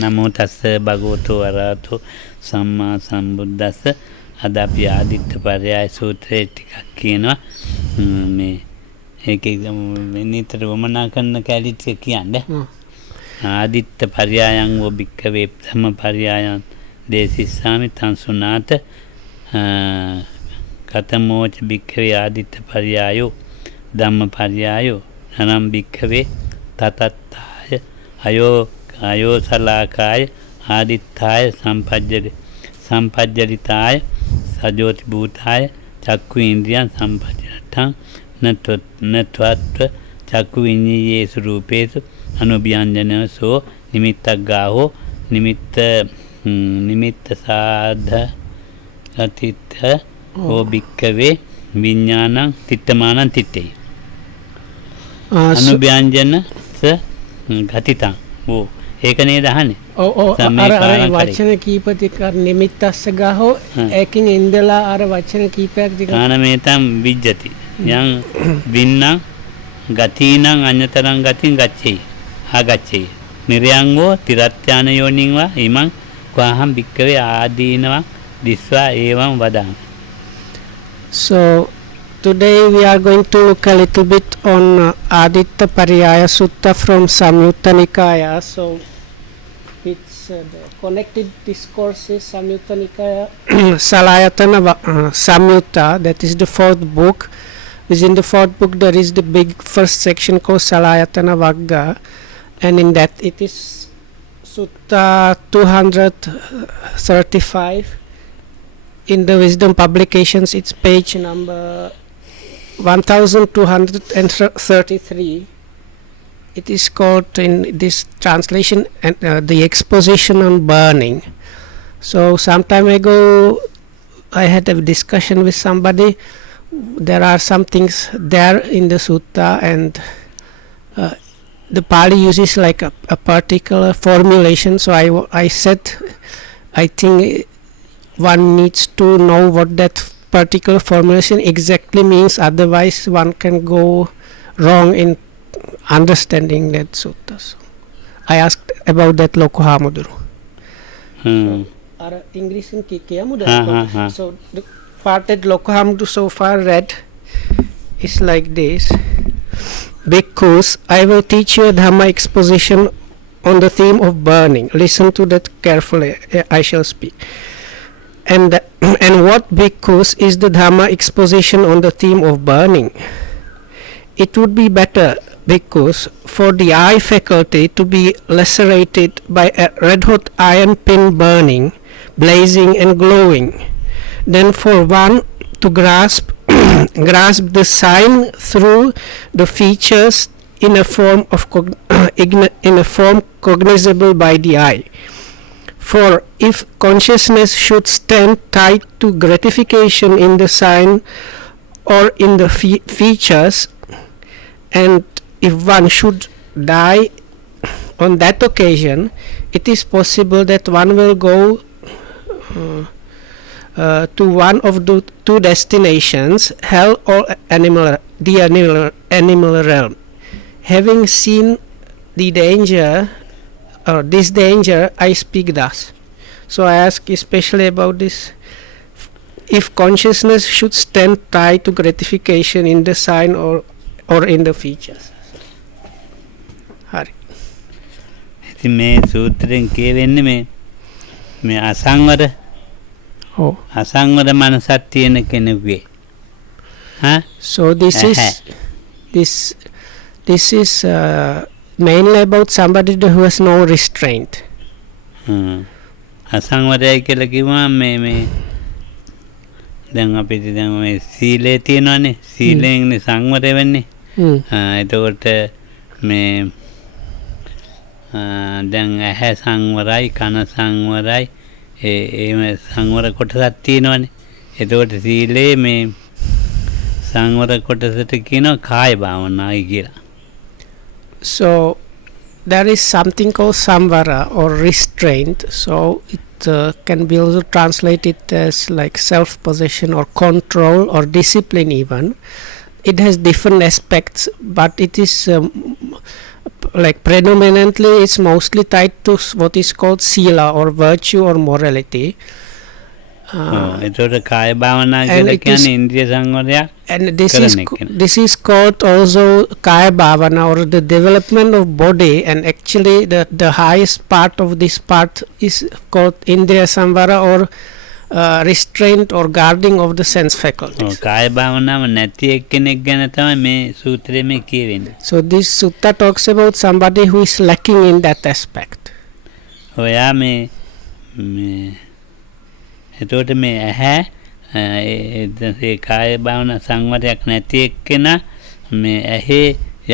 නමෝ තස්ස භගවතු වරහතු සම්මා සම්බුද්දස්ස. අද අපි ආදිත්ත පරයය සූත්‍රය ටිකක් කියනවා. මේ ඒකේ නිතර වමනා කරන කැලි ටික කියන්නේ. ආදිත්ත පරයයන් වූ භික්ඛවේ ධම්ම පරයයන් දේසිස්සාමි තං සුනාත කතමෝච භික්ඛවේ ආදිත්ත පරයයෝ ධම්ම පරයයෝ අනම් භික්ඛවේ තතත්තාය අයෝ සලාකාය ආදිත්තාය සම්පජ්ජලිතාය සජෝති භූතාය චක්කු ඉන්ද්‍රියං සම්පජ්ජලට්ඨං නත්වත්ව චක්කු විඤ්ඤේයේසු රූපේසු අනුභ්‍යංජනසෝ නිමිත්තක් ගාහෝ නිමිත්ත සාධ අතිත්ත හෝ භික්ඛවේ විඥානං තිත්තමානං තිත්තේ අනුභ්‍යංජන ස ගතිතං. ඕ ඒක නේද අහන්නේ? අර වචන කීප ටික නිමිත්තස්ස ගාහෝ ඒකින් ඉඳලා අර වචන කීපයක් ටික ආනමේතම් විජ්ජති යං වින්නං ගතිනං අඤ්‍යතරං ගතින් ගච්ඡේ ආගච්ඡේ නිර්යංගෝ තිරත්‍යාන යෝනින් වා ඉමං කවහම් භික්ඛවේ ආදීනවං දිස්වා එවං වදාමි. So today we are going to look a little bit on Aditta Pariyaya Sutta from Samyutta Nikaya. So it's the connected discourses Samyutta Nikaya Salayatana Samyutta, that is the fourth book. Within the fourth book there is the big first section called Salayatana Vagga, and in that it is Sutta 235. In the Wisdom publications it's page number 1233. It is called in this translation the exposition on burning. So some time ago I had a discussion with somebody. There are some things there in the sutta, and the Pali uses like a particular formulation. So I said I think one needs to know what that particular formulation exactly means, otherwise one can go wrong in understanding that sutta. So I asked about that Loko Hamuduru. English in Kikiyamuda. So the part that Loko Hamuduru so far read is like this: Bhikkhus, I will teach you a Dhamma exposition on the theme of burning. Listen to that carefully. I shall speak. And what, bhikkhus, is the Dhamma exposition on the theme of burning? It would be better, bhikkhus, for the eye faculty to be lacerated by a red-hot iron pin burning, blazing and glowing, than for one to grasp the sign through the features in a form cognizable by the eye. For if consciousness should stand tied to gratification in the sign or in the features, and if one should die on that occasion, it is possible that one will go to one of the two destinations, hell or the animal realm. Having seen the danger, or this danger, I speak thus. So I ask especially about this: if consciousness should stand tied to gratification in the sign or in the features. Hari. ඉතින් මේ සූත්‍රයෙන් කියවෙන්නේ මේ අසංවර මනසක් තියෙන කෙනෙකුගේ. So this is mainly about somebody who has no restraint. අසංවරයයි කියලා කිව්වම මේ දැන් අපිට දැන් මේ සීලය තියෙනවානේ. සීලයෙන් සංවරය වෙන්නේ. එතකොට මේ දැන් ඇහැ සංවරයි, කන සංවරයි, ඒම සංවර කොටසක් තියෙනවානේ. එතකොට සීලේ මේ සංවර කොටසට කියනවා කාය භාවනාවයි කියලා. So there is something called samvara or restraint. So it can be also translated as like self-possession or control or discipline even. It has different aspects, but it is like predominantly it's mostly tied to what is called sila or virtue or morality. එතකොට කාය භාවනා and කියලා it is- කියන්නේ ඉන්ද්‍රිය සංවරයක්. And this is Correct, correct. this is called also kaya bhavana or the development of body, and actually the highest part of this part is called indriya samvara or restraint or guarding of the sense faculties. කාය භාවනාව නැති එක්කෙනෙක් ගැන තමයි මේ සූත්‍රයේ මේ කියවෙන්නේ. So this sutta talks about somebody who is lacking in that aspect. ඔයා මේ එතකොට මේ ඇහැ ඒ කාය භාවනා සංවරයක් නැති එක්කෙනා මේ ඇහි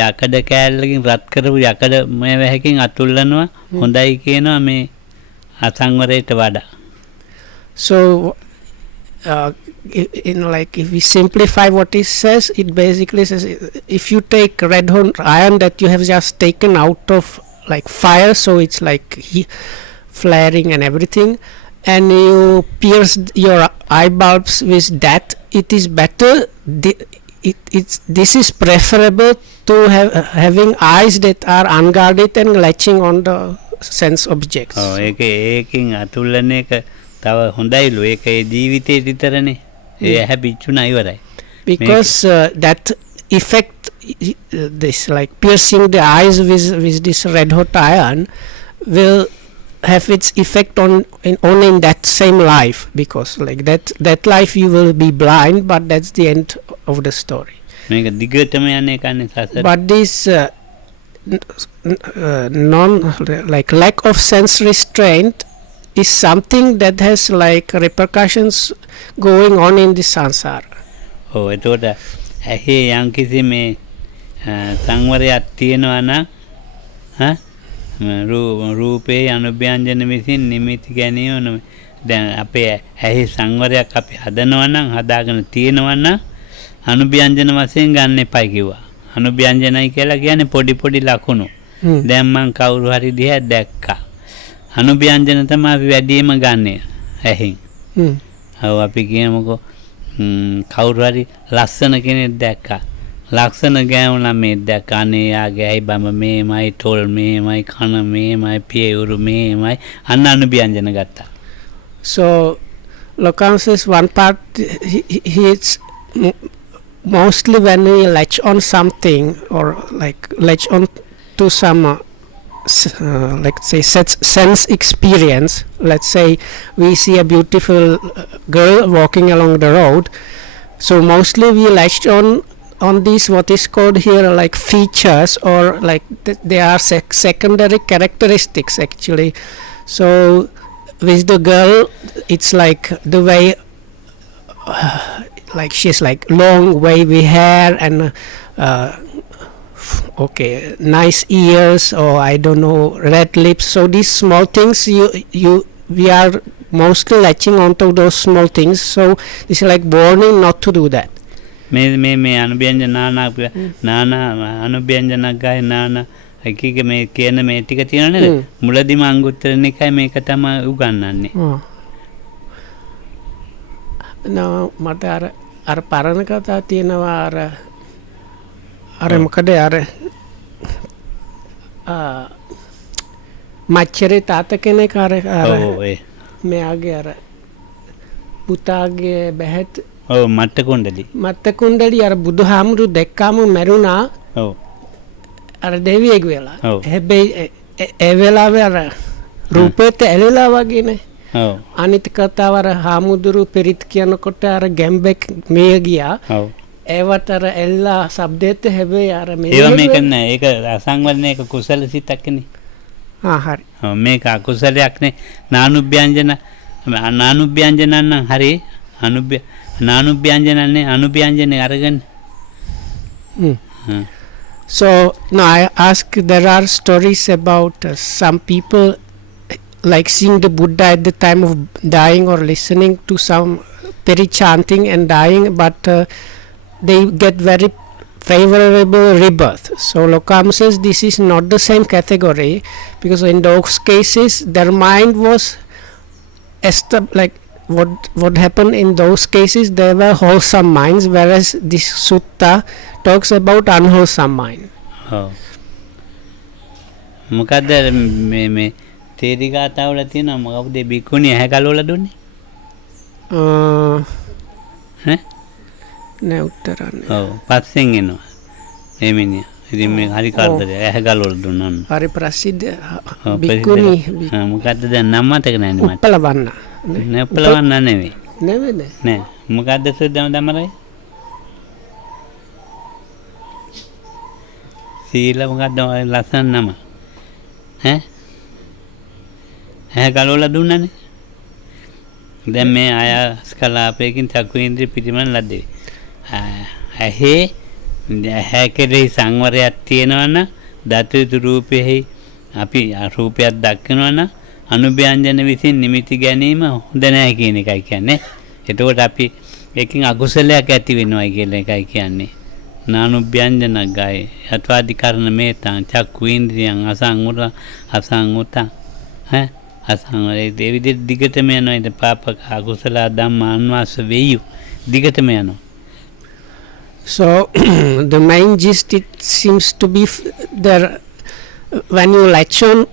යකඩ කෑල්ලකින් රත් කරපු යකඩ මේ වැහකින් අතුල්ලනවා හොඳයි කියනවා මේ අසංවරයට වඩා. So like if we simplify what it says, it basically says if you take red hot iron that you have just taken out of like fire, so it's like flaring and everything, and you pierce your eye bulbs with that, it is better, this is preferable to having eyes that are unguarded and latching on the sense objects. ඒකෙන් අතුල්ලන එක තව හොඳයිලු. ඒක ඒ ජීවිතේ විතරනේ. ඒ ඇහැ පිච්චුණා ඉවරයි. Because that effect, this like piercing the eyes with this red hot iron will have its effect only in that same life, because like that life you will be blind, but that's the end of the story. මේක දිගටම යන එකනේ සසර. But this like lack of sense restraint is something that has like repercussions going on in the samsara. ඔව් එතකොට ඇහි යම්කිසි මේ සංවරයක් තියෙනවා නම් රූපේ අනුභ්‍යංජන විසින් නිමිති ගැනීම දැන් අපේ ඇහි සංවරයක් අපි හදනවා නම් හදාගෙන තියෙනවා නම් අනුභ්‍යංජන වශයෙන් ගන්න එපයි කිව්වා. අනුභ්‍යංජනයි කියලා කියන්නේ පොඩි පොඩි ලකුණු. දැන් මං කවුරු හරි දිහා දැක්කා. අනුභ්‍යංජන තමයි අපි වැඩිම ගන්නෙ ඇහෙන්. ඔව් අපි කියමුකෝ කවුරු හරි ලස්සන කෙනෙක් දැක්කා. ලක්ෂණ ගෑවුණා මේ දැක්කනේ යාගේ ඇයි බම මේමයි තොල් මේමයි කන මේමයි පියවරු මේමයි අන්න අනුභ්‍යංජන ගත්තා. So Lokam says one part it's mostly when we latch on something or like latch on to some like say sense experience. Let's say we see a beautiful girl walking along the road, so mostly we latch on these what is called here like features, or like they are secondary characteristics actually. So with the girl it's like the way like she's like long wavy hair and nice ears, or I don't know, red lips. So these small things we are mostly latching onto those small things. So this is like warning not to do that. මේ අනුභ්‍යංජන නානා අනුභ්‍යංජනක් ගාය නානා එකක මේ කියන මේ ටික තියෙනවා නේද? මුලදිම අංගුත්තර නිකයි මේක තමයි උගන්වන්නේ. මට අර පරණ කතා තියෙනවා අර මොකද අර මච්චරේ තාත කෙනෙක් අර මෙයාගේ අර පුතාගේ බැහැත් මත්ත කුණ්ඩලි අර බුදුහාමුදුරු දැක්කාම මැරුණා. අර දෙවියෙක් වෙලා. හැබැයි ඒ වෙලාවේ අර රූපෙත් ඇලෙලා වගේනේ. අනිත් කතාව අර හාමුදුරු පිරිත් කියනකොට අර ගැම්බෙක් මිය ගියා. ඒවට අර එල්ලා શબ્දෙත් හැබැයි අර මේක නෑ. ඒක අසංවරණේ ඒක කුසල සිතක්නේ. හරි. මේක අකුසලයක්නේ. නානුභ්‍යංජන නම් හරි. නානුභ්‍යංජනනේ අනුභ්‍යංජනේ අරගෙන. So now I ask, there are stories about some people like seeing the Buddha at the time of dying or listening to some peri chanting and dying, but they get very favorable rebirth. So Lokam says this is not the same category, because in those cases their mind was like what happened in those cases, they were wholesome minds, whereas this sutta talks about unwholesome mind. මොකද්ද මේ තේරි ගාතාවල තියෙනවා මොකද බිකුණිය ඇහැ ගලවලා දුන්නේ? ඈ? නෑ උත්තරන්නේ. ඔව් පස්සෙන් එනවා. මේ මිනිහා. ඉතින් මේ හරි කරදරයක්. ඇහැ ගලවලා දුන්නා. හරි ප්‍රසිද්ධ බිකුණි. මොකද්ද දැන් නම මතක නැහැ මට. උප්පලවන්න. නෑ උප්පලවන්න නෙවෙයි. නෙවෙයිද? නෑ. මොකද්ද සුදම දමරයි? සීල මොකද්ද ලස්සන නම? ඈ? ඇහැ ගලවලා දුන්නානේ. දැන් මේ ආයස් කලාපයකින් චක්කු ඉන්ද්‍රිය පිරිමන ලද්දේ. ඇහැ කෙරෙහි සංවරයක් තියෙනවා නම් දතු රූපෙහි අපි රූපයක් දක්වනවා නම් අනුභ්‍යංජන විසින් නිමිති ගැනීම හොඳ නැහැ කියන එකයි කියන්නේ. එතකොට අපි එකකින් අකුසලයක් ඇති වෙනවා කියලා එකයි කියන්නේ. නානුභ්‍යංජන ගාය යත්වාදිකරණ මේතං චක්කු ඉන්ද්‍රියං අසංගුත ඈ අසංවරේ දෙවිද දිගටම යනවා. ඉත පාපක අකුසල ධම්ම අන්වාස වෙයු දිගටම යනවා. So the main gist it seems to be there when you latch on,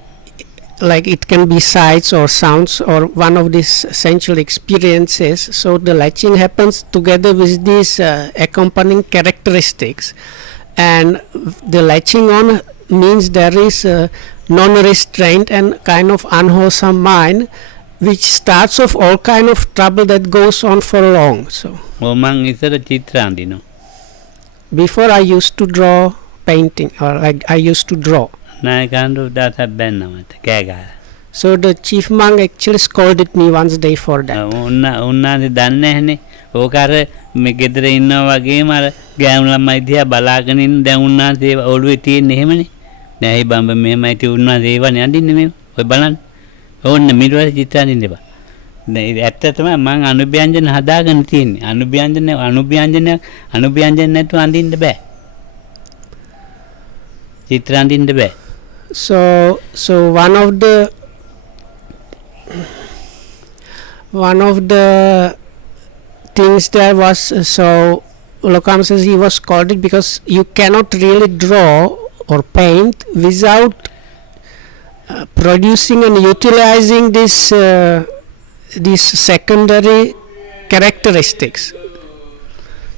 like it can be sights or sounds or one of these essential experiences. So the latching happens together with these accompanying characteristics, and the latching on means there is a non-restrained and kind of unwholesome mind which starts off all kind of trouble that goes on for long. So මං ඉතර චිත්‍ර අඳිනවා. Before I used to draw painting, or like I used to draw. නායකයන්ට දාතක් බැන්නා මට කෑ ගහලා. So the chief monk actually scolded me once day for that. උන්නාන්සේ දන්නේ නැහනේ. ඕක අර මේ ගෙදර ඉන්නවා වගේම අර ගෑනු ළමයි දිහා බලාගෙන ඉන්න දැන් උන්නාන්සේ ඔළුවේ තියෙන්නේ එහෙමනේ. දැන් ඒ බම්බ මෙහෙමයි ති උන්නාන්සේ ඒවනේ අඳින්නේ මේ. ඔය බලන්න. ඕන්න මිරුවර චිත්‍ර අඳින්න එපා. දැන් ඇත්ත තමයි මම අනුභ්‍යංජන හදාගෙන තියෙන්නේ. අනුභ්‍යංජන නැතුව අඳින්න බෑ. චිත්‍ර අඳින්න බෑ. So one of the things there was, so Lokam says he was scolded because you cannot really draw or paint without producing and utilizing these secondary characteristics.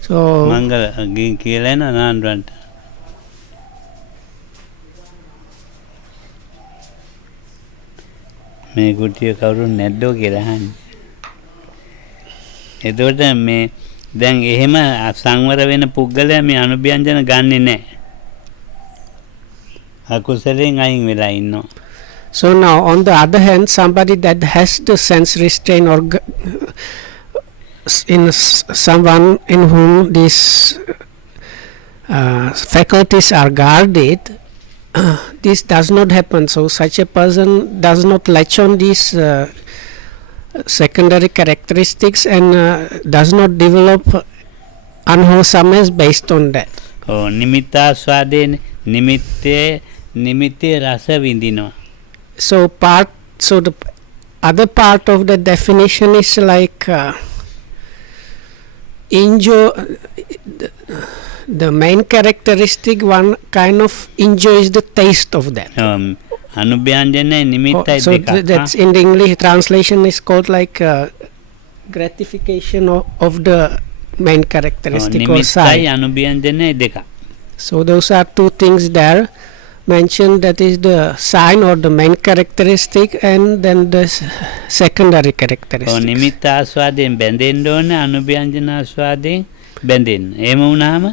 So මංගල කියලා එන නාන්දරන්ට මේ කුටිය කවුරු නැද්දෝ කියලා අහන්නේ. එතකොට මේ දැන් එහෙම සංවර වෙන පුද්ගලයා මේ අනුභ්‍යංජන ගන්නෙ නැහැ. අකුසලෙන් අයින් වෙලා ඉන්නවා. So now on the other hand, somebody that has the sense restraint or someone in whom these faculties are guarded, this does not happen. So such a person does not latch on these secondary characteristics and does not develop unwholesomeness based on that. නිමිත්තාස්වාදයෙන් නිමිත්තේ රස විඳිනවා. So the other part of the definition is like enjoy the main characteristic, one kind of enjoys the taste of that. අනුභ්‍යංජනයි නිමිත්තයි So දෙකක්. that's in the English translation is called like gratification of the main characteristic or නිමිත්තයි sign. අනුභ්‍යංජනයි දෙකක්. So those are two things there mentioned, that is the sign or the main characteristic and then the secondary characteristic. නිමිත්ත ආස්වාදයෙන් බැඳෙන්න ඕන අනුභ්‍යංජන ආස්වාදයෙන් බැඳෙන්න. එහෙම වුණාම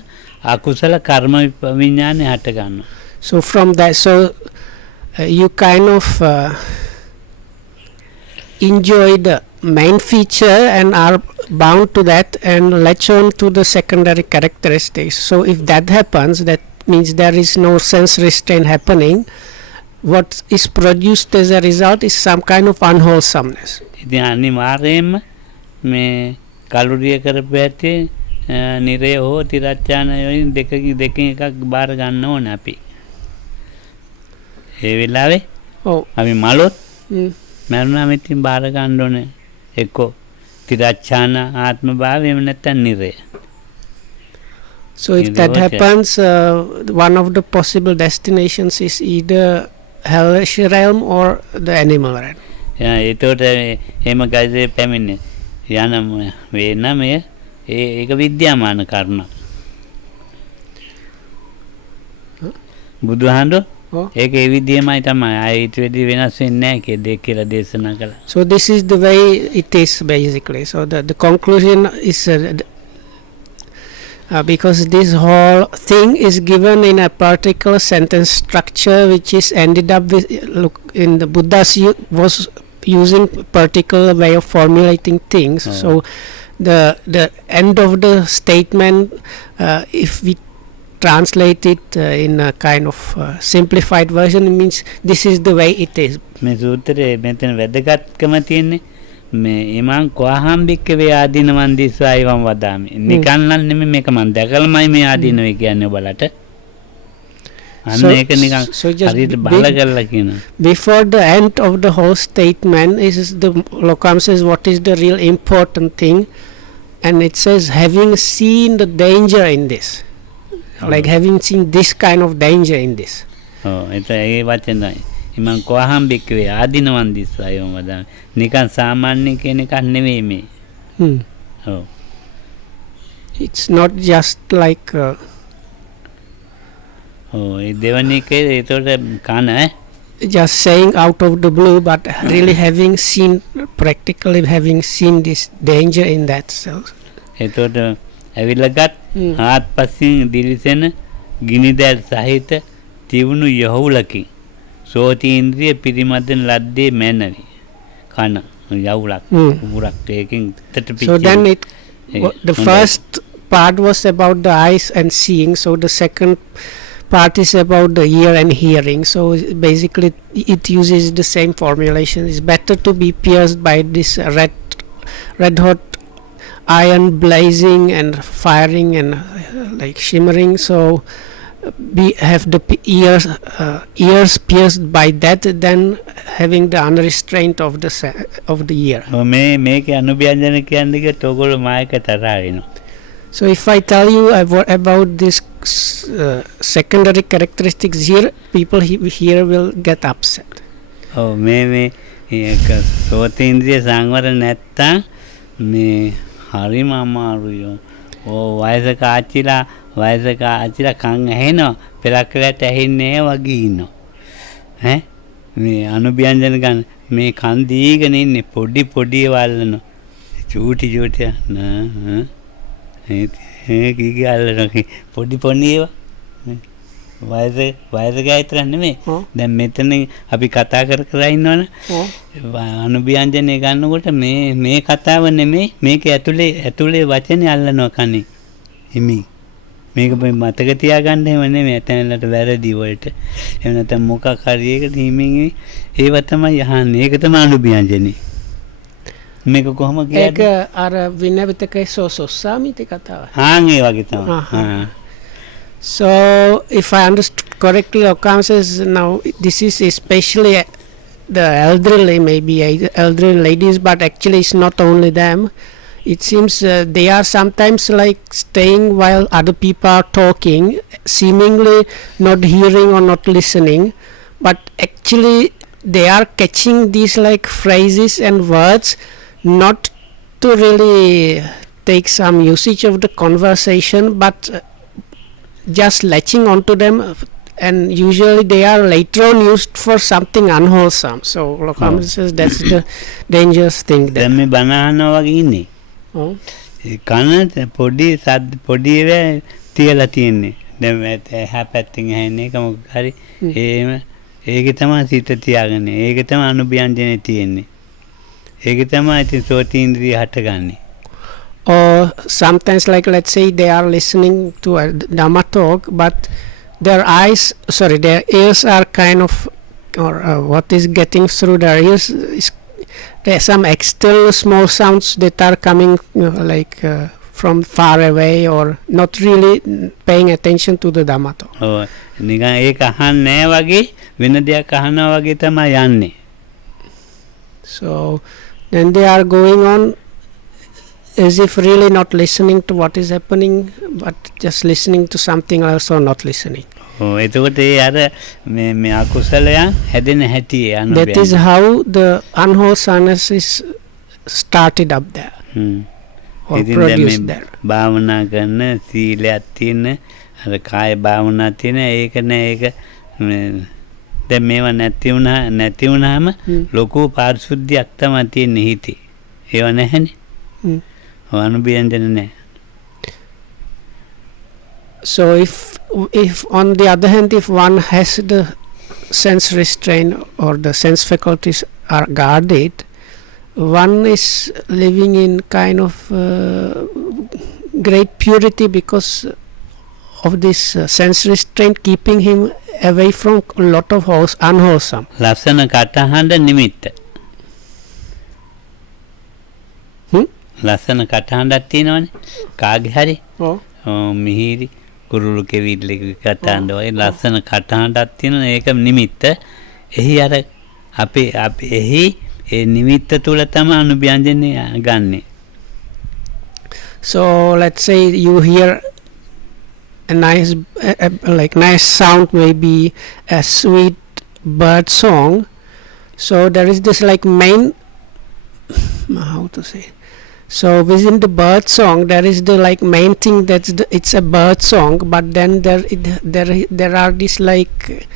අකුසල කර්ම විඥානේ හට ගන්නවා. So from that, you kind of enjoy the main feature and are bound to that and latch on to the secondary characteristics. So if that happens, that means there is no sense restraint happening. What is produced as a result is some kind of unwholesomeness. ඉතින් අනිවාර්යයෙන්ම මේ කලුරිය කරපු ඇත්තේ නිරය හෝ තිරච්ඡාන වලින් දෙකකින් එකක් බාර ගන්න ඕන අපි. ඒ වෙලාවේ අපි මලොත් මරුණාම ඉතින් බාර ගන්න ඕනේ එක්කෝ තිරච්ඡාන ආත්ම භාවය එහෙම නැත්නම් නිරය. So if that happens, one of the possible destinations is either hellish realm or the animal realm. ඒතකොට එහෙම ගජේ පැමිණේ යන වෙන මේ ඒක විද්‍යාමාන කරුණක්. බුදුහාඳු Oh. ඒක ඒ විදියමයි තමයි. ආයෙ ඊට වෙඩි වෙනස් වෙන්නේ නැහැ කියලා දේශනා කළා. So this is the way it is basically. So the conclusion is because this whole thing is given in a particular sentence structure which is ended up with look in the Buddha's was using particular way of formulating things. So the end of the statement if we translate it in a kind of simplified version, it means this is the way it is. මේ සූත්‍රයේ මෙතන වැදගත්කම තියෙන්නේ මේ ඊමන් කොහාම් බික්කවේ ආදීනවන් දිස්සයිවම් වදාමි. නිකන් නම් නෙමෙයි මේක මම දැකලාමයි මේ ආදීනවේ කියන්නේ ඔයාලට. අන්න ඒක නිකන් හරියට බල කරලා කියනවා. Before the end of the whole statement is the Lokam says what is the real important thing, and it says having seen the danger in this. Like having seen this kind of danger in this. ඒක ඒ වචනයි. ඉමන් කොහාම් බික්කවේ ආදීනවන් දිස්සයිවම් වදාමි. නිකන් සාමාන්‍ය කියන එකක් නෙමෙයි මේ. ඔව්. It's not just like ඒ දෙවනි එකේ ඒතකොට කන just saying out of the blue, but really having seen, practically having seen this danger in that self. ඒතකොට ඇවිල්ලාගත් ආත්පසින් දිලිසෙන ගිනිදැල් සහිත තිබුණු යහුලකින් සෝති ඉන්ද්‍රිය පිරිමදෙන ලද්දේ මැනවි කන යවුලක් උරක් ඒකෙන් So then the first part was about the eyes and seeing, so the second part is about the ear and hearing. So basically it uses the same formulation. It's better to be pierced by this red hot iron blazing and firing and like shimmering. So have the ears pierced by that, then having the unrestraint of the ear. මේ මේකේ අනුභවයන් කියන්නේ තෝගොල්ලෝ මායක තරහා වෙනවා. So if I tell you about this secondary characteristics here, people here will get upset. ඔව් මේ සෝතේන්ද්‍රිය සංවර නැත්තම් මේ හරිම අමාරුයි. වයසක ආච්චිලා කන් ඇහෙනවා පෙරක්කලට ඇහෙන්නේ වගේ ඉන්නවා. මේ අනුභවයන් ගන්න මේ කන් දීගෙන ඉන්නේ පොඩි වල්ලන චූටි නා පොඩි ඒවා වයස ගායතර නෙමෙයි. දැන් මෙතන අපි කතා කර ඉන්නවනේ අනුභවයන්ජනේ ගන්නකොට මේ කතාව නෙමෙයි මේක ඇතුලේ වචනේ අල්ලනවා කනේ හිමි. මේක මතක තියාගන්න එහෙම නෙමෙයි ඇතැනලට වැරදි වලට එහෙම නැත්නම් මොකක් හරි එකට හිමින් ඒව තමයි අහන්නේ. ඒක තමයි අනුභවයන්ජනේ. මේක කොහොම කියන්නේ? ඒක අර විනවිතකේ සෝසාමිති කතාව. ඒ වගේ තමයි. So if I understood correctly, Okam says now this is especially the elderly, maybe elderly ladies, but actually it's not only them. It seems they are sometimes like staying while other people are talking, seemingly not hearing or not listening, but actually they are catching these like phrases and words, not to really take some usage of the conversation, but just latching onto them, and usually they are later on used for something unwholesome. So Lokam says that's the dangerous thing there. දැන් මේ බනහනවා වගේ ඉන්නේ. කන පොඩි තියලා තියෙන්නේ. දැන් එහා පැත්තෙන් ඇහෙන්නේ එක මොකක් හරි එහෙම ඒකේ තමයි සිත තියාගන්නේ. ඒක තමයි අනුභවයන්ජනේ තියෙන්නේ. ඒක තමයි ඉතින් සෝතීන්ද්‍රිය හටගන්නේ. Or sometimes, like let's say they are listening to a Dhamma talk, but their ears are kind of, or what is getting through their ears is there are some external small sounds that are coming from far away, or not really paying attention to the Dhamma talk. නිකන් ඒක අහන්නේ නැහැ වගේ වෙන දෙයක් අහනවා වගේ තමයි යන්නේ. So then they are going on as if really not listening to what is happening, but just listening to something else or not listening. එතකොට ඒ අර මේ අකුසලයන් හැදෙන හැටි That is how the unwholesomeness is started up there or produced there. භාවනා කරන සීලයක් තියෙන අර කාය භාවනා තියෙන ඒක නෑ ඒක දැන් මේවා නැති වුණාම ලොකු පාරිශුද්ධියක් තමයි තියෙන්නේ හිතේ. ඒව නැහැනේ. අනුභවයෙන් නෑ. So if on the other hand, if one has the sense restraint or the sense faculties are guarded, one is living in kind of great purity because of this sense restraint keeping him away from a lot of unwholesome. ලස්සන කටහඬ නිමිත්ත. ලස්සන කටහඬක් තියෙනවනේ. කාගේ හරි. මිහිරි කුරුළු කෙවිල්ලක කටහඬ වගේ ලස්සන කටහඬක් තියෙනවා. ඒක නිමිත්ත. එහි අර අපේ එහි ඒ නිමිත්ත තුල තමයි අනුභවයන්ජනේ ගන්නෙ. So let's say you hear a nice like nice sound, maybe a sweet bird song. So there is this like main how to say. So within the bird song there is the like main thing it's a bird song, but then there are these like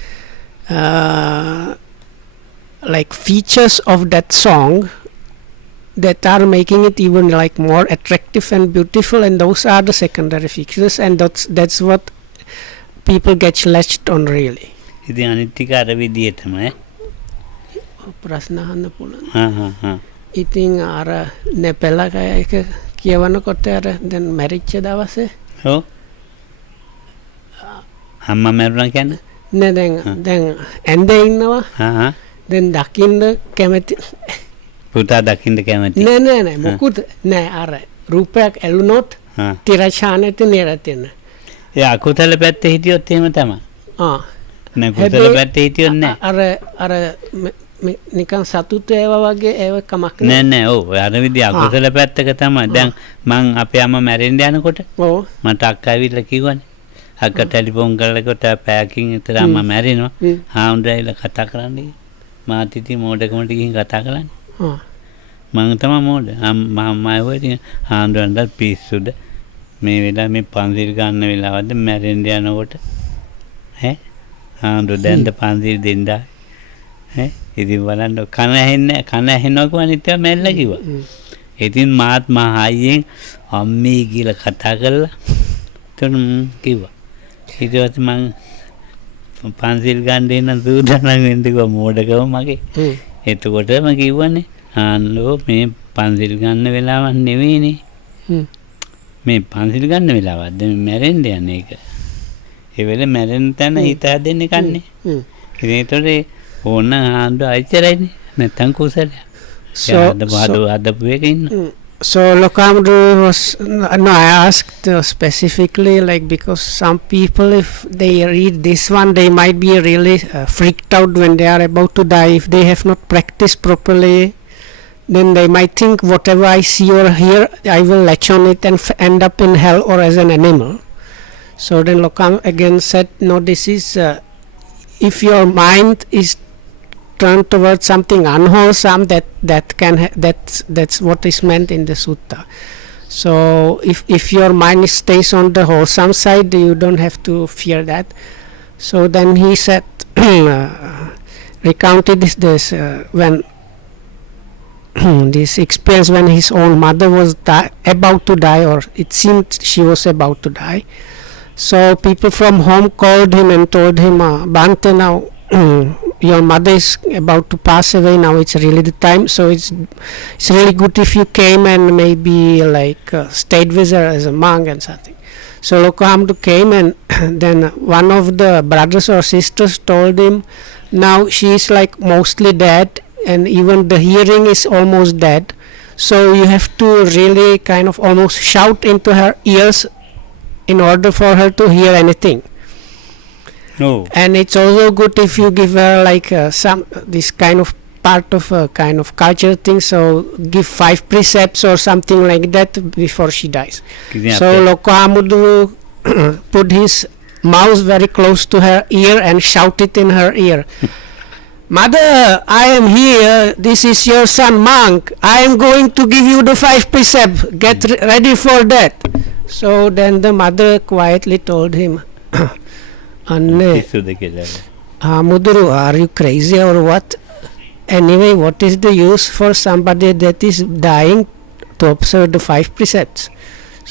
features of that song that are making it even like more attractive and beautiful, and those are the secondary features, and that's what people get latched on really. ඉතින් අනිත් ටික අර විදියටම ප්‍රශ්න අහන්න පුළුවන්. හා ඉතින් අර නෙපෙලක එක කියවනකොට අර දැන් මැරිච්ච දවසේ ඔව් අම්මා මැරුණා කියන්නේ නෑ දැන් ඇඳේ ඉන්නවා. දැන් දකින්න කැමති පුතා දකින්න කැමති නෑ මොකුත් නෑ අර රූපයක් ඇලුනොත් තිරචානෙට නිරතෙන ඒ අකුසල පැත්තේ හිටියොත් එහෙම තමයි. නෑ කුසල පැත්තේ හිටියොත් නෑ අර නිකන් සතුට ඒවා වගේ ඒව කමක් නෑ ඔව් අර විදිහ අකුසල පැත්තක තමයි. දැන් මං අපේ අම්මා මැරෙන්න යනකොට මට අක්කා ඇවිල්ලා කිව්වනේ අක්කා ටෙලිෆෝන් කරලාකොට පැයකින් විතර අම්මා මැරෙනවා හාමුදුරුවෝ කතා කරන්නේ මාත් ඉතින් මෝඩකමට ගිහින් කතා කරන්නේ මං තමයි මෝඩ අම්මා වගේ හාමුදුරුවන්ට පිස්සුද මේ වෙලාව මේ පන්සිල් ගන්න වෙලාවද මැරෙන්න යනකොට හාමුදුරුවෝ දැන්ද පන්සිල් දෙන්නා ඉතින් බලන්න කන ඇහෙනවා කියවනිත් මැල්ලා කිව්වා. ඉතින් මාත් මහායියෙන් අම්මේ කියලා කතා කළා. එතන කිව්වා. ඊට පස්සේ මං පන්සිල් ගන්න දෙන්න සූදානම් වෙන්න කිව්වා මෝඩකම මගේ. එතකොට මම කිව්වනේ ආන්නෝ මේ පන්සිල් ගන්න වෙලාවක් නෙවෙයිනේ. මේ පන්සිල් ගන්න වෙලාවක්ද මේ මැරෙන්න යන්නේ ඒක. ඒ වෙලේ මැරෙන්න තැන හිත හැදෙන්නේ කන්නේ. ඉතින් ඒතොරේ ඕන ආන්දු අයිතරයිනේ නැත්තම් කුසලයක්. So Lokamdu was no, I asked specifically like because some people if they read this one they might be really freaked out when they are about to die if they have not practiced properly. Then they might think whatever I see or hear I will latch on it and end up in hell or as an animal. So then Lokam again said no, this is if your mind is turned towards something unwholesome that's what is meant in the sutta. So if your mind stays on the wholesome side you don't have to fear that. So then he said recounted this when this experience when his own mother was about to die, or it seemed she was about to die. So people from home called him and told him Bhante, now your mother is about to pass away, now it's really the time, so it's really good if you came and maybe like stayed with her as a monk and something. So Lokahamdu came and then one of the brothers or sisters told him now she is like mostly dead and even the hearing is almost dead, so you have to really kind of almost shout into her ears in order for her to hear anything. No. And it's also good if you give her like some this kind of part of a kind of culture thing, so give 5 precepts or something like that before she dies. So Lokahamdu put his mouse very close to her ear and shouted in her ear, "Mother, I am here. This is your son monk. I am going to give you the 5 precepts. Get ready for that." So then the mother quietly told him, "Anne, Muduru, are you crazy or what? Anyway, what is the use for somebody that is dying to observe the 5 precepts?"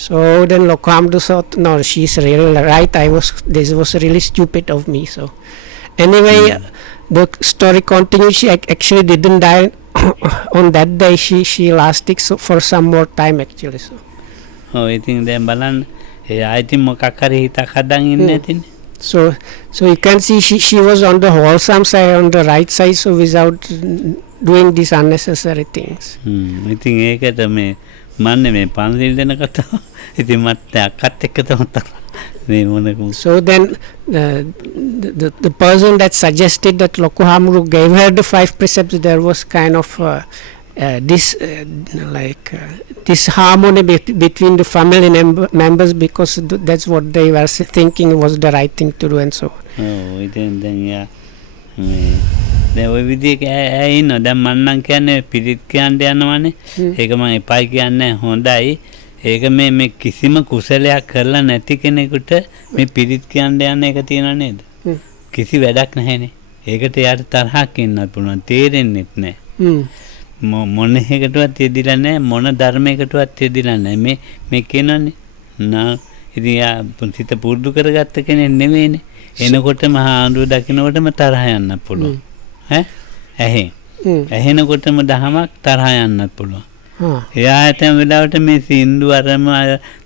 So then Lokhamdu thought, no, she's really right. This was really stupid of me. So anyway, the story continues. She actually didn't die on that day. She lasted for some more time actually. So. Oh, I think they balan. I think mokakari takadang in it. So you can see she was on the wholesome side, on the right side. So without doing these unnecessary things. I think ekata me manne me pansil dena kata. Iti matte akkat ekka tamata. So then the person that suggested that Lokohamru gave her the 5 precepts, there was kind of this harmony between the family members, because that's what they were thinking was the right thing to do and so on. Oh, then yeah. දැන් ওই විදිහේ ඇයි ඉන්නවා දැන් මම නම් කියන්නේ පිරිත් කියන්න යනවානේ ඒක මම එපයි කියන්නේ හොඳයි ඒක මේ කිසිම කුසලයක් කරලා නැති කෙනෙකුට මේ පිරිත් කියන්න යන එක තියනවා නේද කිසි වැඩක් නැහැනේ ඒකට යාට තරහක් එන්නත් පුළුවන් තේරෙන්නෙත් නැහැ මොන එකකටවත් යෙදිලා නැහැ මොන ධර්මයකටවත් යෙදිලා නැහැ මේ කියනනේ නා ඉතින් යා සිත පුරුදු කරගත්ත කෙනෙක් නෙමෙයිනේ එනකොටම ආඳුර දකින්නකොටම තරහ යන්න පුළුවන් ඇහෙනකොටම දහමක් තරහ යන්නත් පුළුවන් එයා ඇතැම් වෙලාවට මේ සින්දු අරම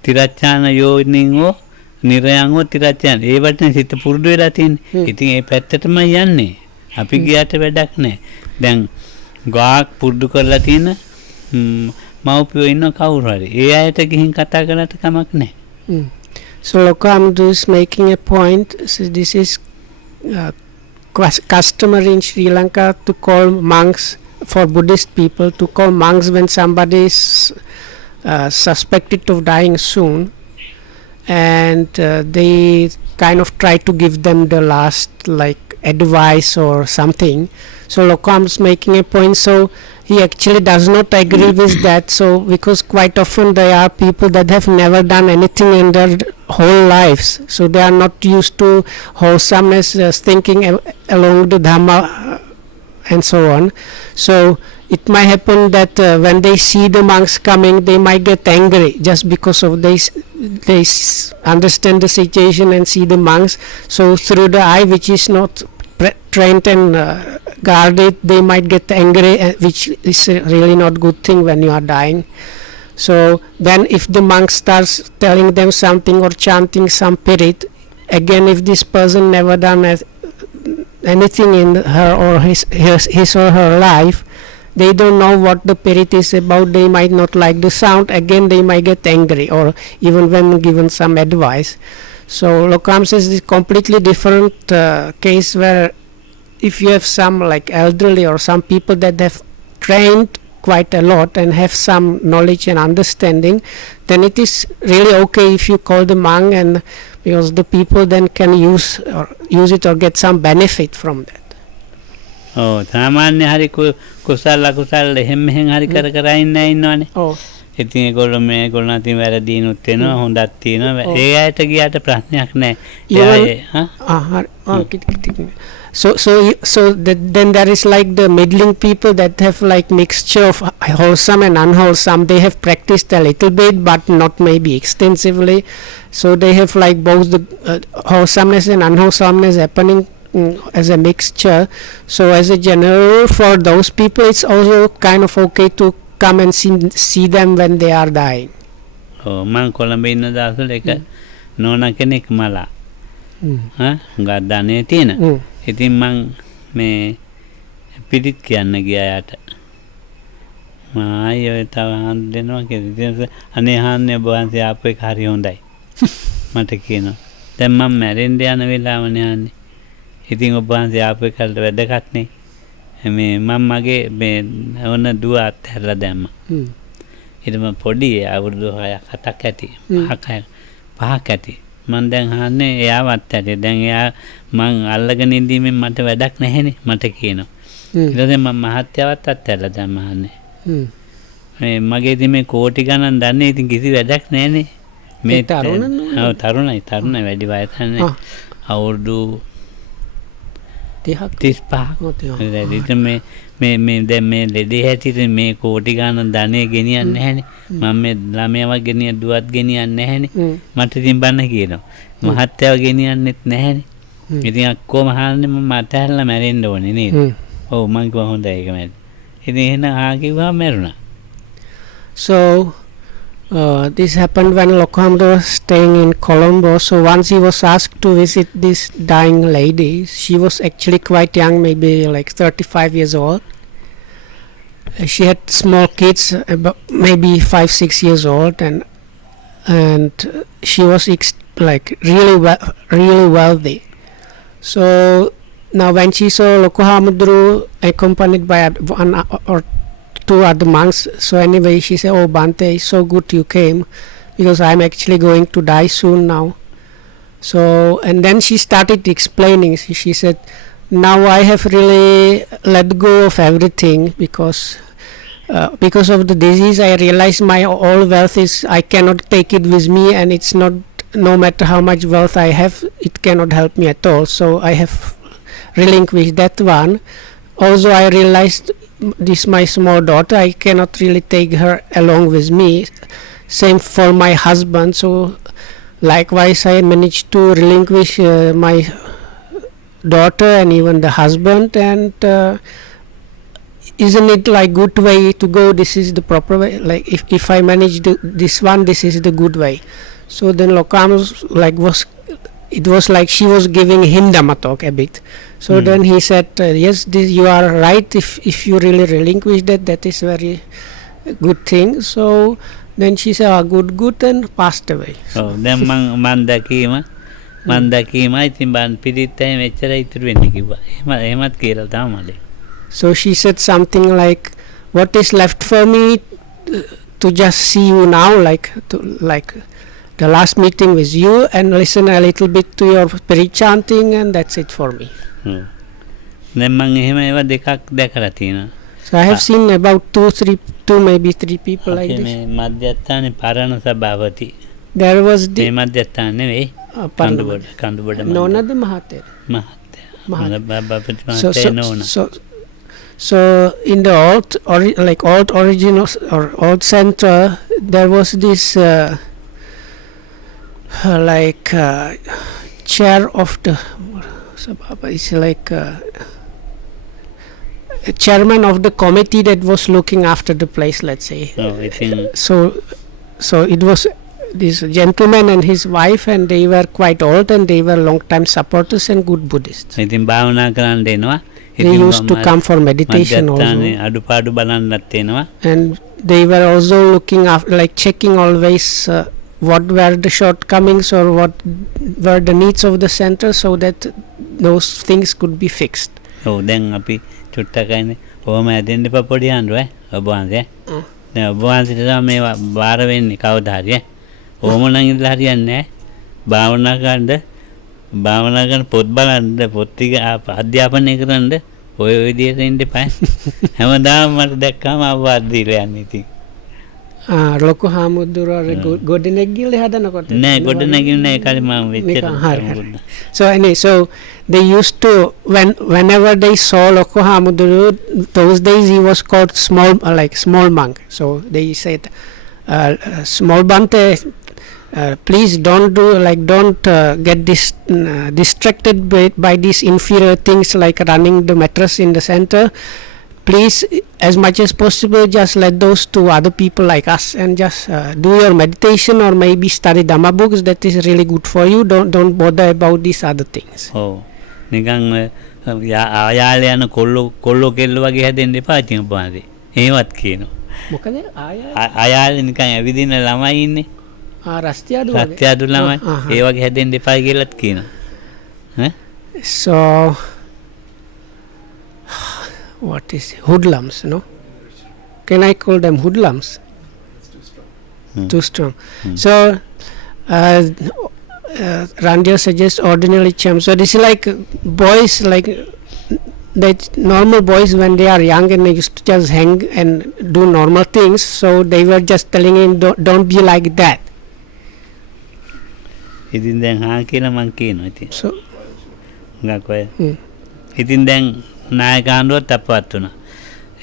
තිරච්ඡාන යෝනින්ෝ නිරයන්ෝ තිරච්ඡාන ඒවට සිත පුරුදු වෙලා තියෙන්නේ ඉතින් ඒ පැත්තටම යන්නේ අපි ගියට වැඩක් නැහැ දැන් ගාක් පුරුදු කරලා තියෙන මව්පියෝ ඉන්න කවුරු හරි ඒ අයට ගිහින් කතා කරලා කමක් නැහැ So Lokohamdu is making a point. So this is customary in Sri Lanka to call monks, for Buddhist people, to call monks when somebody is suspected of dying soon, and they kind of try to give them the last advice or something. So Lokohamdu is making a point. So he actually does not agree with that. So because quite often there are people that have never done anything in their whole lives, so they are not used to wholesomeness, thinking along the Dhamma and so on. So it might happen that when they see the monks coming, they might get angry just because of they understand the situation and see the monks. So through the eye, which is not trained and guarded, they might get angry, which is really not good thing when you are dying. So then if the monk starts telling them something or chanting some pirit, again if this person never done anything in her or his or her life, they don't know what the pirit is about, they might not like the sound, again they might get angry, or even when given some advice. So Lokohamdu says this completely different case, where if you have some elderly or some people that have trained quite a lot and have some knowledge and understanding, then it is really okay if you call the monk, and because the people then can use it or get some benefit from that. Oh, සාමාන්‍ය හරි කුසල අකුසල එහෙම හරි කර ඉන්නවනේ. ඔව්. ඉතින් ඒගොල්ලෝ මේගොල්ලෝ අතින් වැරදීනුත් වෙනවා හොඳක් තියෙනවා. ඒ ඇයට ගියාට ප්‍රශ්නයක් නැහැ. So then there is the middling people that have mixture of wholesome and unwholesome. They have practiced a little bit but not maybe extensively, so they have both the wholesomeness and unwholesomeness happening as a mixture. So as a general rule, for those people it's also kind of okay to come and see them when they are dying. Oh, man Colombo ඉන්න දවසවල එක නෝනා කෙනෙක් මලා ගාදානේ තියෙන ඉතින් මං මේ පිටිත් කියන්න ගියා යාට මායි ඔය තව හන්ද දෙනවා කියලා අනේ හාන්නේ ඔබ වහන්සේ ආපු එක හරි හොඳයි මට කියනවා දැන් මම මැරෙන්න යන වෙලාවනේ යන්නේ ඉතින් ඔබ වහන්සේ ආපු එකට වැදගත් නේ මේ මම මගේ මේ ඕන දුව අත්හැරලා දැම්මා ඊට මම පොඩි අවුරුදු 6ක් 7ක් ඇති 5ක් ඇති මම දැන් අහන්නේ එයාවත් ඇටි. දැන් එයා මං අල්ලගෙන ඉඳීමෙන් මට වැඩක් නැහැනේ මට කියනවා. ඊට පස්සේ මම මහත්තයාවත් අත්හැරලා දැන් අහන්නේ. මේ මගේ ඉතින් මේ කෝටි ගණන් දන්නේ ඉතින් කිසි වැඩක් නැහැනේ. මේ තරුණයි වැඩි වයසක් නැහැ. අවුරුදු 35ක්. ඉතින් මේ දැන් මේ ලෙඩේ හැටියට මේ කෝටි ගණන් ධනෙ ගෙනියන්නේ නැහැනේ. මම මේ ළමයාවක් ගෙනියන දුවත් ගෙනියන්නේ නැහැනේ. මට ඉතින් බන්න කියනවා. මහත්තයාව ගෙනියන්නෙත් නැහැනේ. ඉතින් අක්කෝ මහන්නේ මම අතහැරලා මැරෙන්න ඕනේ නේද? ඔව් මං කිව්වා හොඳයි ඒක මැරෙන්න. ඉතින් එහෙනම් කිව්වා මැරුණා. So this happened when Lokohamud was staying in Colombo. So once he was asked to visit this dying lady. She was actually quite young, maybe like 35 years old. She had small kids, about maybe 5-6 years old, and she was like really wealthy. So now when she saw Lokohamudru accompanied by one or two other monks, so anyway she said, "Oh Bante, it's so good you came, because I'm actually going to die soon now." So and then she started explaining. She said, "Now I have really let go of everything because of the disease. I realize my all wealth is I cannot take it with me, and it's not, no matter how much wealth I have, it cannot help me at all. So I have relinquished that one. Also I realized this my small daughter, I cannot really take her along with me. Same for my husband. So likewise I managed to relinquish my daughter and even the husband. And isn't it like good way to go? This is the proper way. Like if I manage this one, this is the good way." So then Lokohamud it was like she was giving him Dhamma talk a bit. So then he said, "Yes, you are right. If you really relinquish that is very good thing." So then she said, good, and passed away. Oh, then man දැකීම ඉතින් බන් පිළිත්තේ මෙච්චර ඉතුරු වෙන්නේ කිව්වා. එහෙමත් කියලා තමයි. So she said something like, "What is left for me to just see you now, like the last meeting with you, and listen a little bit to your spirit chanting, and that's it for me." දැන් මම එහෙම ඒවා දෙකක් දැකලා තියෙනවා. So I have seen about two maybe three people like this. මේ මධ්‍යස්ථානේ පරණ සභාවති. There was the මේ මධ්‍යස්ථාන නෙවෙයි. කඳුබඩ Nonada Mahathir. මහත්තයා. So in the old original or old center, there was this chair of the it's like a chairman of the committee that was looking after the place, let's say. So it was this gentleman and his wife, and they were quite old, and they were long time supporters and good Buddhists. ඉතින් භාවනා කරන්න එනවා. They used to come for meditation also. අඩුපාඩු බලන්නත් එනවා. And they were also looking after, like checking always what were the shortcomings or what were the needs of the center, so that those things could be fixed. ඔව් දැන් අපි චුට්ටකයිනේ කොහොම ඇදෙන්න එපා පොඩි අඬුව ඔබ වහන්සේ. දැන් ඔබ වහන්සේට තමයි මේවා බාර වෙන්නේ කවදා හරි ඕම නම් ඉඳලා හරියන්නේ නැහැ. භාවනා කරන පොත් බලන්න පොත් ටික අධ්‍යාපනය කරන්න ඔය විදිහට ඉන්න එපා. හැමදාම මට දැක්කම අවවාද දීලා යන්නේ ඉතින්. Lokohamud ගොඩනැගිල්ල හදනකොට නෑ ගොඩනැගිල්ල නෑ කලින් මම වෙච්ච. So anyway, so they used to whenever they saw Lokohamud, those days he was called small monk. So they said, "Small Bante, please don't get distracted by these inferior things like running the mattress in the center. Please, as much as possible, just let those to other people like us, and just do your meditation or maybe study Dhamma books. That is really good for you. Don't bother about these other things." Oh, නිකන් ආයාල යන කොල්ලෝ කෙල්ල වගේ හැදෙන්න එපා ඉතින් ඔබ වහන්සේ. එහෙමත් කියනවා. මොකද ආයාල නිකන් ඇවිදින ළමයි ඉන්නේ. රස්තියාදු ළමයි. ඒ වගේ හැදෙන්න එපා කියලාත් කියනවා. So what is hoodlums, no? Can I call them hoodlums? Too strong. So Randia suggests ordinary chum. So this is like boys, like that normal boys when they are young and they used to just hang and do normal things. So they were just telling him, don't be like that. ඉතින් දැන් හා කියලා මං කියනවා ඉතින්. So හුඟක් අය. ඉතින් දැන් නායකාණ්ඩුවත් අපවත් වුණා.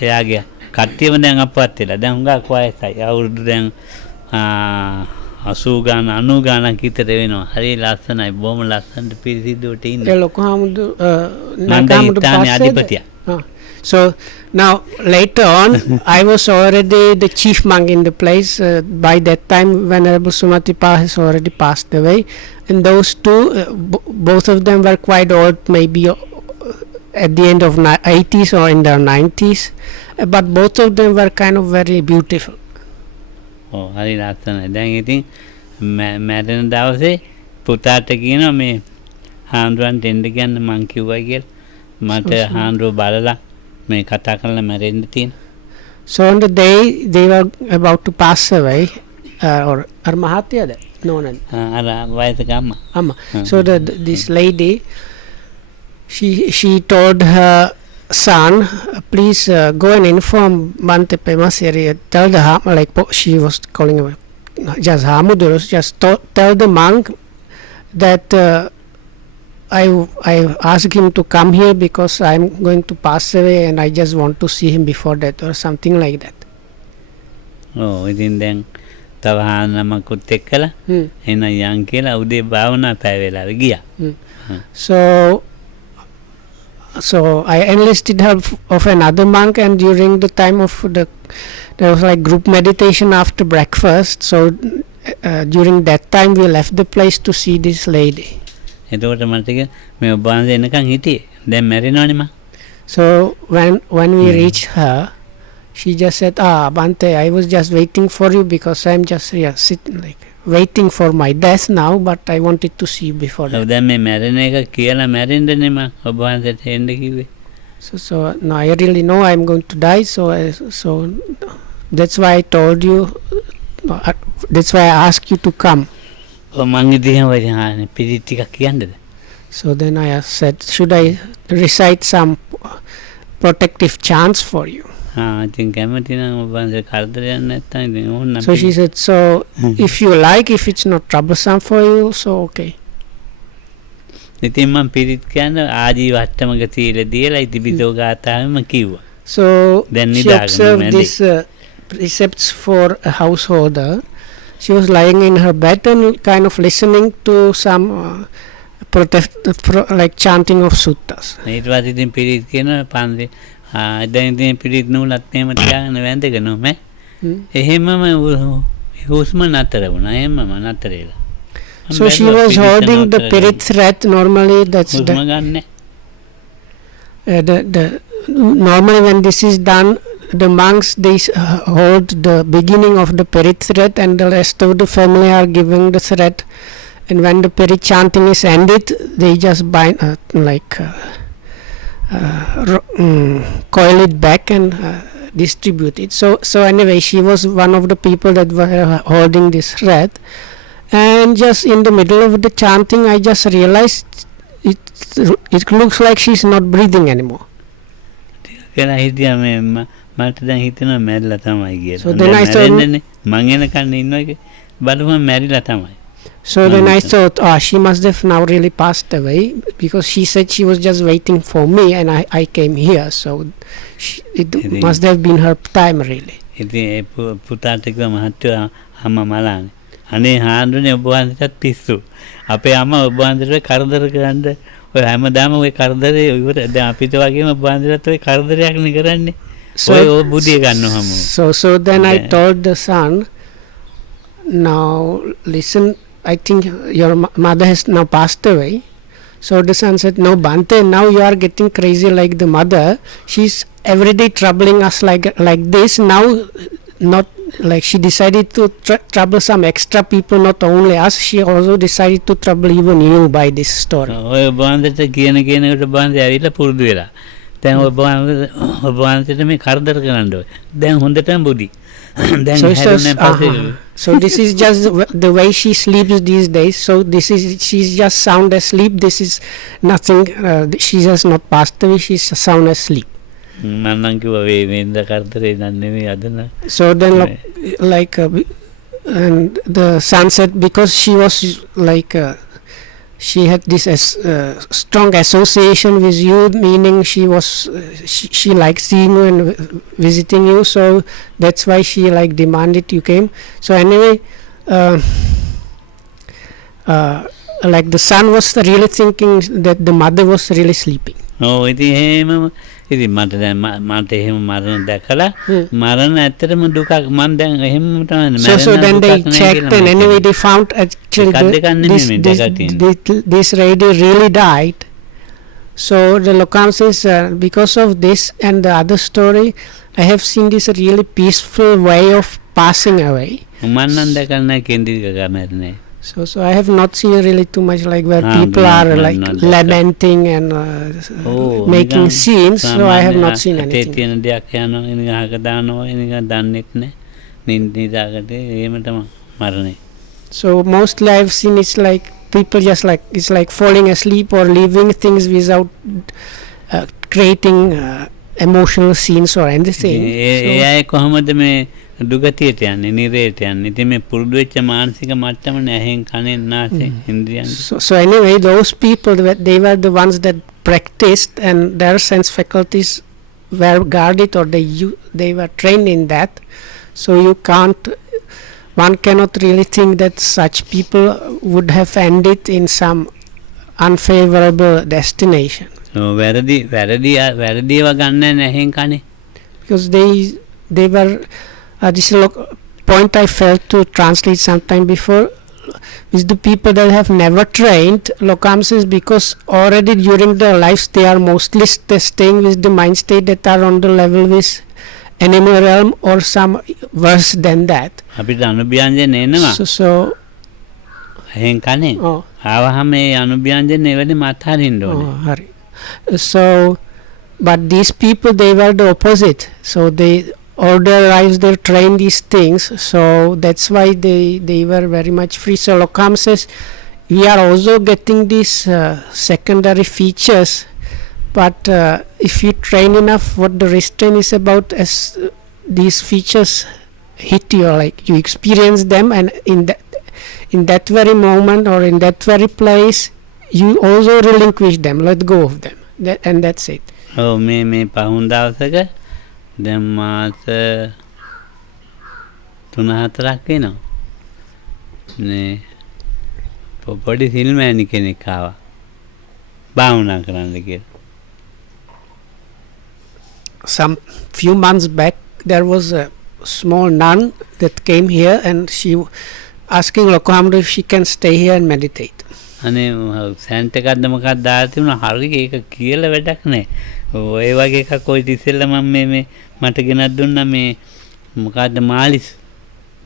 එයාගේ කට්ටියම දැන් අපවත් වෙලා. දැන් හුඟක් වයසයි. අවුරුදු දැන් 80 ගාන 90 ගානක් විතර වෙනවා. හරි ලස්සනයි. බොහොම ලස්සනට පිරිසිදුවට ඉන්නේ. ඒ ලොකු හාමුදුරු නන්දා ඉතාලි අධිපතියා. So now later on, I was already the chief monk in the place. By that time, Venerable Sumatipa has already passed away, and those two, both of them were quite old, maybe at the end of 80s or in their 90s, but both of them were kind of very beautiful. Oh, හරි ලස්සනයි. දැන් ඉතින් මැරෙන දවසේ පුතාට කියනවා මේ හාමුදුරන්ට එන්න කියන්න මං කිව්වා කියලා. මට හාමුදුරුවෝ බලලා මේ කතා කරලා මැරෙන්න තියෙන. So on the day they were about to pass away, or Mahathiyada? No. අර වයසක අම්මා. Amma. So this lady, she told her son, please go and inform Bante Pemasiri, tell the like she was calling him just Hamudurus, just tell the monk that I asked him to come here because I'm going to pass away and I just want to see him before that or something like that. Oh, ඉතින් දැන් තව හානමකුත් එක්කලා එන යන් කියලා උදේ භාවනා පැය වෙලාවෙ ගියා. So I enlisted help of another monk, and during the time of there was like group meditation after breakfast. So during that time we left the place to see this lady. එතකොට මට කිය මේ ඔබ වහන්සේ එනකන් හිටියේ. දැන් මැරෙනවනේ මං. So when we reached her, she just said, Bante, I was just waiting for you because I'm just sitting like waiting for my death now, but I wanted to see you before that. දැන් මේ මැරෙන එක කියලා මැරෙන්නනේ මං ඔබ වහන්සේට එන්න කිව්වේ. So no, I really know I'm going to die, so that's why I told you, that's why I asked you to come. මං ඉතින් වරිහානේ පිළිත් ටිකක් කියන්නද? So then I said, should I recite some protective chants for you? ඉතින් කැමති නම් ඔබ වහන්සේ කරදරයක් නැත්තම් ඉතින් ඕන්න. So she said, so if you like, if it's not troublesome for you, so okay. ඉතින් මං පිළිත් කියන්න ආජීව අට්ටමක සීල දීලා ඉතිපිසෝ ගාථාවෙම කිව්වා. So she observed these precepts for a householder. She was lying in her bed and kind of listening to some like chanting of suttas. ඊට පස්සේ ඉතින් පිළිත් කියනවා පන්දේ දැන් ඉතින් පිළිත් නූලත් එහෙම තියාගෙන වැඳගෙන මම එහෙමම හුස්ම නතර වුණා. එහෙමම නතර වෙලා. So she was holding the pirit thread. Normally that's normally when this is done, the monks they hold the beginning of the pirit thread and the rest of the family are giving the thread, and when the pirit chanting is ended, they just bind coil it back and distribute it. So anyway, she was one of the people that were holding this thread, and just in the middle of the chanting I just realized it looks like she's not breathing anymore. මට දැන් හිතෙනවා මැරිලා තමයි කියලා. So then I thought මං එනකන් ඉන්නවා එක බලුවම මැරිලා තමයි. So then I thought, she must have now really passed away because she said she was just waiting for me and I came here. So it must have been her time really. ඉතින් පුතාට කිව්වා මහත්තයා අම්මා මලානේ. අනේ හාන්දුනේ ඔබ වහන්සේටත් පිස්සු. අපේ අම්මා ඔබ වහන්සේට කරදර කරන්න ඔය හැමදාම ඔය කරදරේ ඉවර දැන් අපිට වගේම ඔබ වහන්සේටත් ඔය කරදරයක් නේ කරන්නේ. So then I told the son, now listen, I think your mother has now passed away. So the son said, no Bante, now you are getting crazy like the mother. She's every day troubling us like this. Now not like she decided to trouble some extra people, not only us, she also decided to trouble even you by this story. ඔය බාන්දට කියනකොට බාන්දේ ඇවිල්ලා පුරුදු වෙලා. දැන් ඔබ වහන්සේට මේ කරදර කරන්න ඕනේ. දැන් හොඳටම බුදි. දැන් So, it's හැරුණේ just, පස්සේ so this is just the way she sleeps these days. So this is, she's just sound asleep. This is nothing. She has not passed away. She's sound asleep. මම නම් කිව්වා වේද කරදරේ නන් නෙමෙයි අද නම්. So then, like, and the son said, because she was like, she had this strong association with you, meaning she was, she liked seeing you and visiting you, so that's why she like demanded you came. So anyway, like the son was really thinking that the mother was really sleeping. ඔව් ඉතින් එහෙමම ඉතින් මට දැන් මට එහෙම මරණ දැකලා මරණ ඇත්තටම දුකක් මම දැන් එහෙම තමයි So then they checked, and anyway they found actually this lady really died. So the Lokam says, because of this and the other story, I have seen this really peaceful way of passing away. මම නම් දැකලා නැහැ කේන්ද්‍රික කරන්නේ. So I have not seen really too much like where people are like lamenting and making scenes. So I have not seen anything. තියෙන දෙයක් යනවා එනික දානවා එනික දන්නෙත් නැහැ. නින්දිදාකට එහෙම තමයි මරණය. So mostly I've seen it's like people just like, it's like falling asleep or leaving things without creating emotional scenes or anything. ඒ අය කොහොමද මේ දුගතියට යන්නේ නිරේට යන්නේ. ඉතින් මේ පුරුදු වෙච්ච මානසික මට්ටමනේ ඇහෙන් කනෙන් නාසයෙන් ඉන්ද්‍රියන්. So anyway, those people, they were the ones that practiced and their sense faculties were guarded, or they were trained in that. So one cannot really think that such people would have ended in some unfavorable destination. So වැරදිව ගන්න නැහෙන් කනේ. Because they were this is a point I failed to translate sometime before. With the people that have never trained, Lokam says, because already during their lives they are mostly staying with the mind state that are on the level with animal realm or some worse than that. අපිට අනුභ්‍යංජන එනවා. So එහෙන් කනේ. ආවහම මේ අනුභ්‍යංජන එවැනි මතහරින්න ඕනේ. So but these people, they were the opposite. So they all their lives they trained these things, so that's why they were very much free. So Lokam says we are also getting these secondary features, but if you train enough, what the restraint is about, as these features hit you, like you experience them, and in that very moment or in that very place you also relinquish them, let go of them, and that's it. ඔව් මේ පහුන් දවසක දැන් මාස 3-4ක් වෙනවා. නේ පොඩි සිල්මෑණි කෙනෙක් ආවා. භාවනා කරන්න කියලා. Some few months back there was a small nun that came here, and she asking Lokohamra if she can stay here and meditate. අනේ සැන්ට් එකක්ද මොකක්ද දාලා තිබුණා. හරි ඒක කියලා වැඩක් නැහැ. ඔය වගේ එකක් ඔය ඉතිසෙල්ලා මම මේ මට ගෙනත් දුන්නා මේ මොකද්ද මාලිස්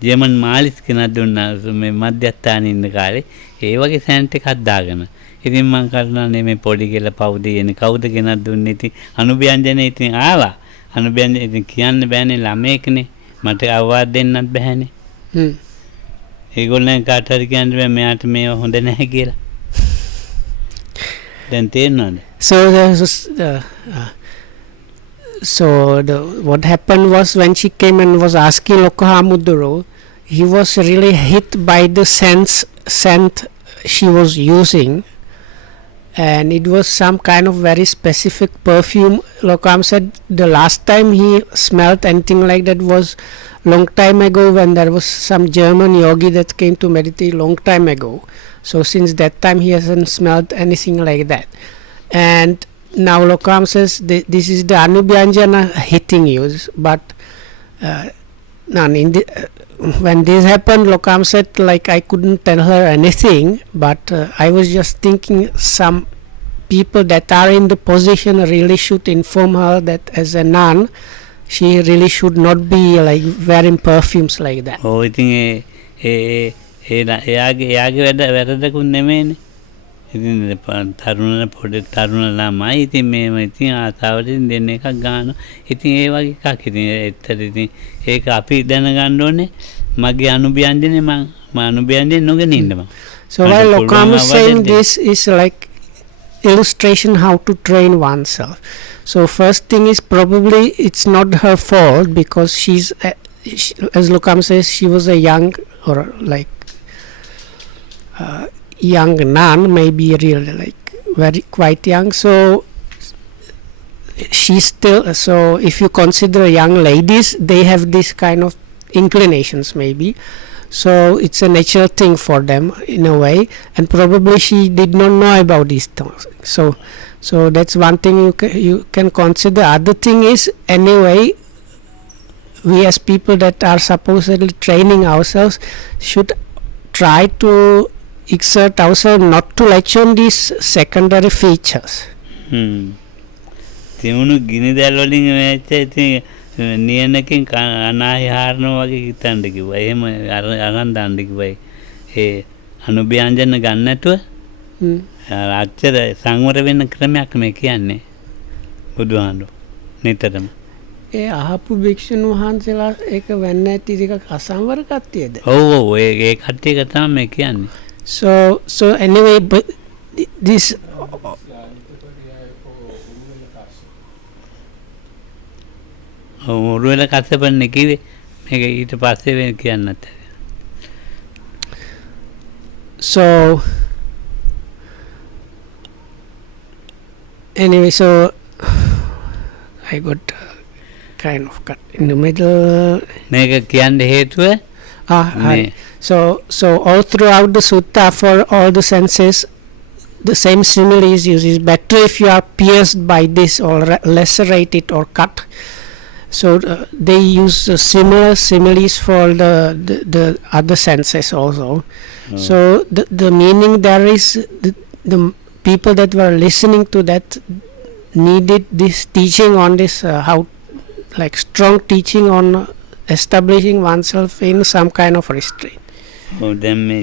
ජර්මන් මාලිස් ගෙනත් දුන්නා මේ මධ්‍යස්ථානයේ ඉන්න කාලේ. ඒ වගේ සැන්ට් එකක් දාගෙන. ඉතින් මම කරන්නේ මේ පොඩි කියලා පවුදේනේ කවුද ගෙනත් දුන්නේ. ඉතින් අනුභ්‍යංජනේ ඉතින් ආවා. අනුභ්‍යංජනේ ඉතින් කියන්න බෑනේ ළමයෙක්නේ. මට අවවාද දෙන්නත් බෑනේ. ඒගොල්ලන් කාට හරි කියන්න බෑ මෙයාට මේව හොඳ නැහැ කියලා. දැන් තේරෙනවද? So what happened was, when she came and was asking Lokohamudro, he was really hit by the scent she was using, and it was some kind of very specific perfume. Lokam said the last time he smelled anything like that was long time ago, when there was some German yogi that came to meditate long time ago. So since that time he hasn't smelled anything like that. And now Lokam says this is the Anubhyanjana hitting you. But when this happened, Lokam said, like, I couldn't tell her anything, but I was just thinking some people that are in the position really should inform her that as a nun she really should not be like wearing perfumes like that. Oh, I think එයාගේ වැරදකුත් නෙමෙයිනේ. ඉතින් තරුණ පොඩි තරුණ ළමයි ඉතින් මේව ඉතින් ආසාවලින් දෙන්න එකක් ගන්නවා. ඉතින් ඒ වගේ එකක් ඉතින් ඇත්තට ඉතින් ඒක අපි දැනගන්න ඕනේ. මගේ අනුභවයන්දනේ මම අනුභවයන්දේ නොගෙන ඉන්න මම. So while Lokam is saying this is like illustration how to train oneself. So first thing is probably it's not her fault because she's as Lokam says she was a young or like young nun, maybe really like very quite young. So she's still, so if you consider young ladies, they have this kind of inclinations maybe. So it's a natural thing for them in a way, and probably she did not know about these things. So that's one thing you can consider. Other thing is, anyway, we as people that are supposedly training ourselves should try to exert ourselves not to latch on these secondary features. තියුණු ගිනි දැල් වලින් වෙච්ච ඉතින් නියනකින් අනාහි හාරනවා වගේ හිතන්න කිව්වා. එහෙම අරන් දාන්න කිව්වා. ඒ අනුභ්‍යංජන ගන්න නැතුව අච්චර සංවර වෙන්න ක්‍රමයක් මේ කියන්නේ බුදුහාමුදුරුවෝ නිතරම. ඒ අහපු භික්ෂුන් වහන්සේලා ඒක වෙන්න ඇති ටිකක් අසංවර කට්ටියද? ඔව් ඔව් ඒ කට්ටියක තමයි මේ කියන්නේ. So anyway, but this Uruvela කස්සපන්නේ කිව්වේ මේක ඊට පස්සේ වෙන කියන්නත්. So anyway, so I got kind of cut in the middle. මේක කියන්න හේතුව So all throughout the sutta, for all the senses, the same simile is used. It's better if you are pierced by this or lacerated or cut. So they use similar similes for the other senses also. So the meaning there is the people that were listening to that needed this teaching on this how like strong teaching on establishing oneself in some kind of restraint. දැන් මේ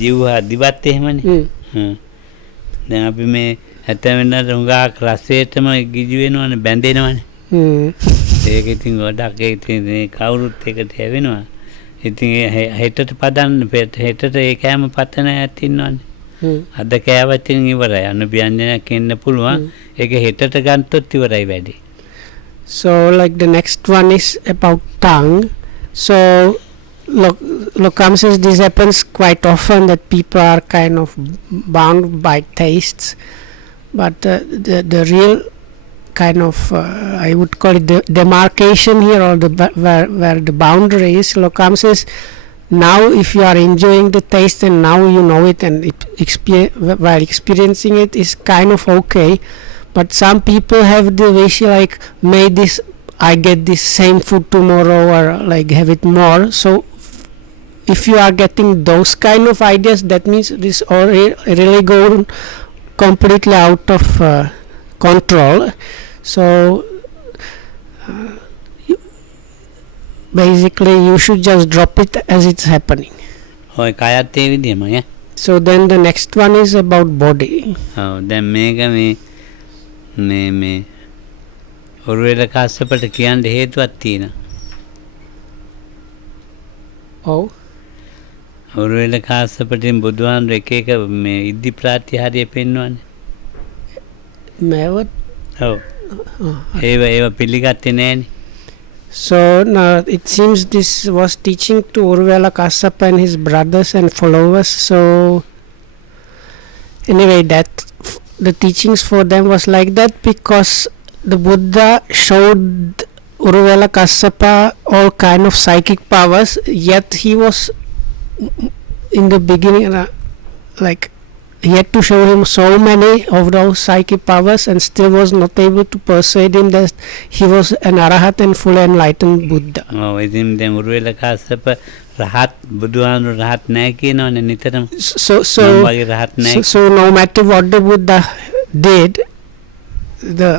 ජීවහා දිවත් එහෙමනේ. දැන් අපි මේ 70 වෙනිදාට හුඟක් රසයටම ගිජු වෙනවනේ බැඳෙනවනේ. ඒක ඉතින් ගොඩක් ඉතින් කවුරුත් එකට හැවෙනවා. ඉතින් හෙටට පදන්න හෙටට ඒ කෑම පතන ඇත් ඉන්නවනේ. අද කෑවත් ඉවරයි. අනුභ්‍යංජනයක් එන්න පුළුවන්. ඒක හෙටට ගන්නතොත් ඉවරයි වැඩි. So like the next one is about tongue. So Lokam says this happens quite often that people are kind of bound by tastes, but the real kind of I would call it the demarcation here, or the where the boundary is. Lokam says now if you are enjoying the taste and now you know it, and while experiencing it is kind of okay, but some people have the wish like may this I get this same food tomorrow, or like have it more. So if you are getting those kind of ideas, that means this all really go completely out of control. So basically you should just drop it as it's happening. ඔය කයත් ඒ විදිහම ඈ. So then the next one is about body. දැන් මේක මේ උරුවෙල කස්සපට කියන්න හේතුවක් තියෙනවා. Oh. Uruvela කස්සපටින් බුදුහාමුදුරුවෝ එක එක මේ ඉද්ධි ප්‍රාතිහාර්ය පෙන්වන්නේ. Mevat. ඔව්. ඒව පිළිගත්තේ නෑනේ. So now it seems this was teaching to Uruvela Kassapa and his brothers and followers. So anyway, that the teachings for them was like that because the Buddha showed Uruvela Kassapa all kind of psychic powers, yet he was in the beginning like he had to show him so many of those psychic powers and still was not able to persuade him that he was an arahat and fully enlightened Buddha. ඉතින් දැන් උරුවෙල කස්සප රහත් බුදුහාමුදුරුවෝ රහත් නැහැ කියනවනේ නිතරම. So no matter what the Buddha did, the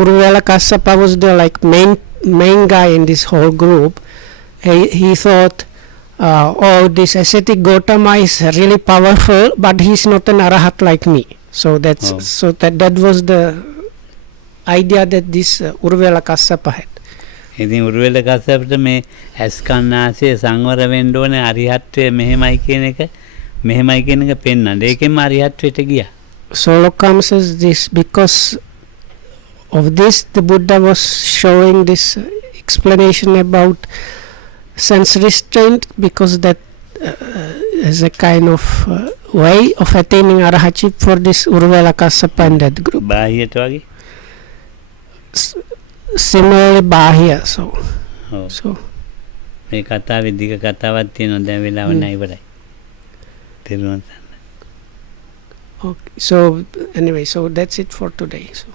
Uruvela Kassapa was the like main guy in this whole group. He thought oh, this ascetic Gautama is really powerful, but he's not an arahat like me. So that's that was the idea that this Urvela Kassapa had. ඉතින් උරුවෙල කස්සපට මේ ඇස් කන්නාසය සංවර වෙන්න ඕනේ අරිහත්ත්වය මෙහෙමයි කියන එක පෙන්වන්න. ඒකෙන්ම අරිහත්ත්වයට ගියා. So Lokam says this because of this the Buddha was showing this explanation about sense restraint, because that is a kind of way of attaining arahatship for this Urvela Kassapa and that group. බාහියට වගේ. Similarly Bahia. So මේ කතාවේ දිග කතාවක් තියෙනවා දැන් වෙලාව නැහැ ඉවරයි. තේරුණාද? Okay, so anyway, so that's it for today. So